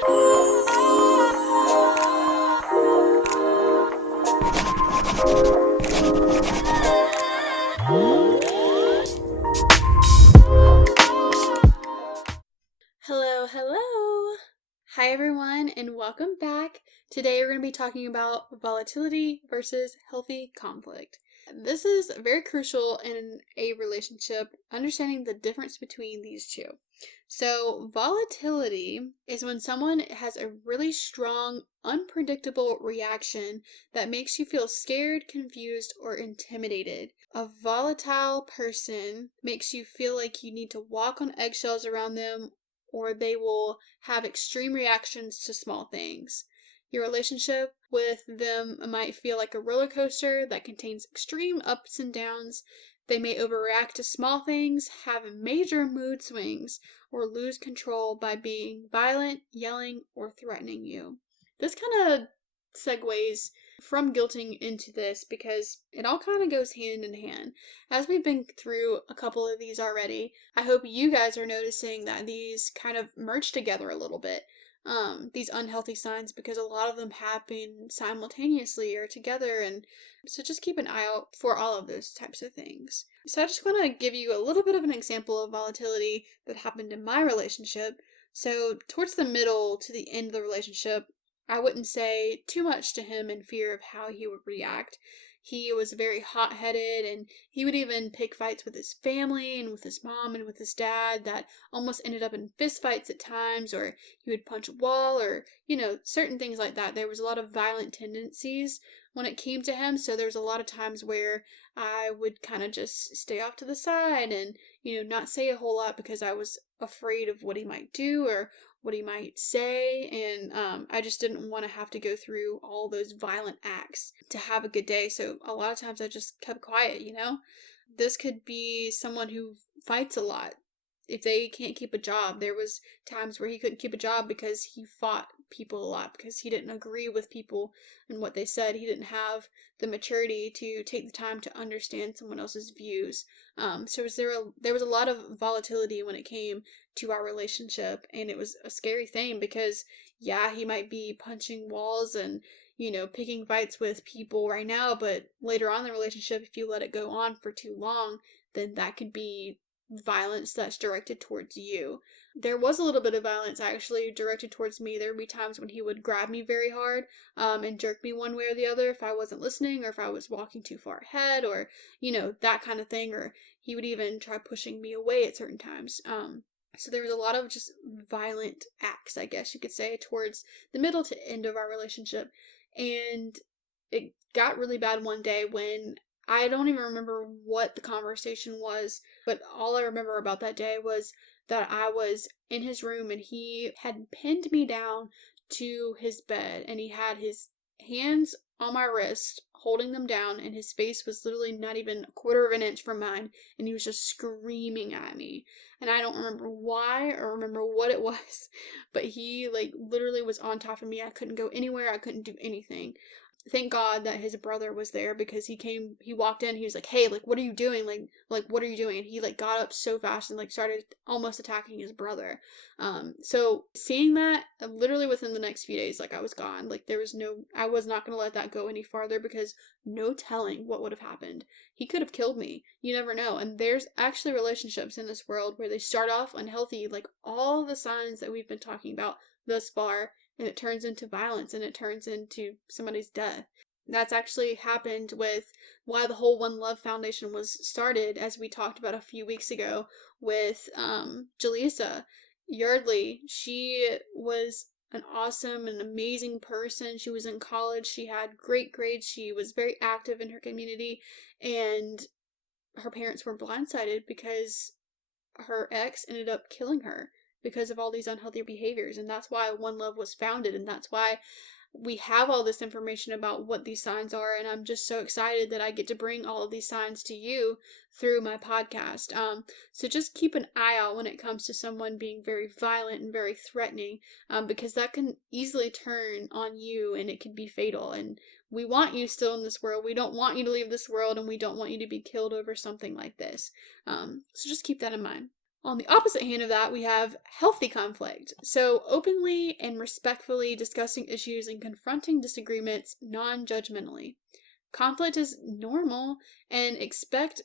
Hello, hello. Hi everyone and welcome back. Today we're going to be talking about volatility versus healthy conflict. This is very crucial in a relationship, understanding the difference between these two. So, volatility is when someone has a really strong, unpredictable reaction that makes you feel scared, confused, or intimidated. A volatile person makes you feel like you need to walk on eggshells around them, or they will have extreme reactions to small things. Your relationship with them might feel like a roller coaster that contains extreme ups and downs. They may overreact to small things, have major mood swings, or lose control by being violent, yelling, or threatening you. This kind of segues from guilting into this because it all kind of goes hand in hand. As we've been through a couple of these already, I hope you guys are noticing that these kind of merge together a little bit. These unhealthy signs, because a lot of them happen simultaneously or together, and so just keep an eye out for all of those types of things. So I just want to give you a little bit of an example of volatility that happened in my relationship. So towards the middle to the end of the relationship, I wouldn't say too much to him in fear of how he would react. He was very hot-headed, and he would even pick fights with his family and with his mom and with his dad that almost ended up in fist fights at times, or he would punch a wall, or, certain things like that. There was a lot of violent tendencies when it came to him, so there was a lot of times where I would kind of just stay off to the side and, not say a whole lot because I was afraid of what he might do or what he might say, and I just didn't want to have to go through all those violent acts to have a good day. So a lot of times I just kept quiet. This could be someone who fights a lot. If they can't keep a job, there was times where he couldn't keep a job because he fought people a lot, because he didn't agree with people and what they said. He didn't have the maturity to take the time to understand someone else's views. So there was a lot of volatility when it came to our relationship, and it was a scary thing because, yeah, he might be punching walls and, picking fights with people right now, but later on in the relationship, if you let it go on for too long, then that could be violence that's directed towards you. There was a little bit of violence actually directed towards me. There would be times when he would grab me very hard and jerk me one way or the other if I wasn't listening, or if I was walking too far ahead, or, that kind of thing. Or he would even try pushing me away at certain times. So there was a lot of just violent acts, I guess you could say, towards the middle to end of our relationship. And it got really bad one day when I don't even remember what the conversation was, but all I remember about that day was that I was in his room and he had pinned me down to his bed, and he had his hands on my wrist holding them down, and his face was literally not even a quarter of an inch from mine, and he was just screaming at me. And I don't remember why or remember what it was, but he literally was on top of me. I couldn't go anywhere. I couldn't do anything. Thank God that his brother was there, because he walked in, he was like, "Hey, what are you doing? What are you doing?" And he got up so fast and started almost attacking his brother. So seeing that, literally within the next few days, I was gone. I was not going to let that go any farther, because no telling what would have happened. He could have killed me. You never know. And there's actually relationships in this world where they start off unhealthy, all the signs that we've been talking about thus far, and it turns into violence, and it turns into somebody's death. That's actually happened with why the whole One Love Foundation was started, as we talked about a few weeks ago with Jaleesa Yardley. She was an awesome and amazing person. She was in college. She had great grades. She was very active in her community, and her parents were blindsided because her ex ended up killing her because of all these unhealthy behaviors. And that's why One Love was founded, and that's why we have all this information about what these signs are. And I'm just so excited that I get to bring all of these signs to you through my podcast. So just keep an eye out when it comes to someone being very violent and very threatening, because that can easily turn on you, and it can be fatal. And we want you still in this world. We don't want you to leave this world, and we don't want you to be killed over something like this. So just keep that in mind. On the opposite hand of that, we have healthy conflict. So, openly and respectfully discussing issues and confronting disagreements non judgmentally. Conflict is normal, and expect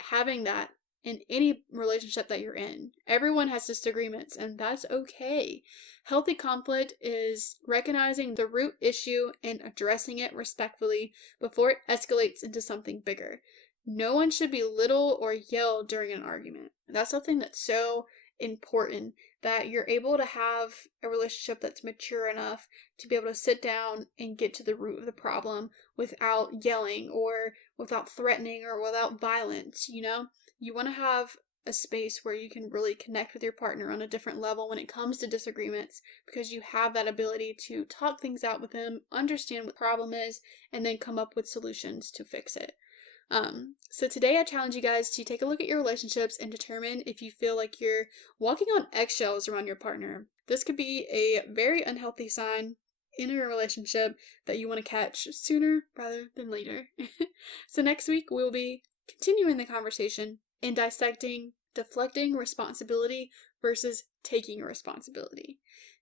having that in any relationship that you're in. Everyone has disagreements, and that's okay. Healthy conflict is recognizing the root issue and addressing it respectfully before it escalates into something bigger. No one should belittle or yell during an argument. That's something that's so important, that you're able to have a relationship that's mature enough to be able to sit down and get to the root of the problem without yelling or without threatening or without violence. You want to have a space where you can really connect with your partner on a different level when it comes to disagreements, because you have that ability to talk things out with them, understand what the problem is, and then come up with solutions to fix it. So today I challenge you guys to take a look at your relationships and determine if you feel like you're walking on eggshells around your partner. This could be a very unhealthy sign in a relationship that you want to catch sooner rather than later. So next week we'll be continuing the conversation and dissecting deflecting responsibility versus taking responsibility.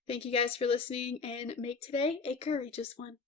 Thank you guys for listening, and make today a courageous one.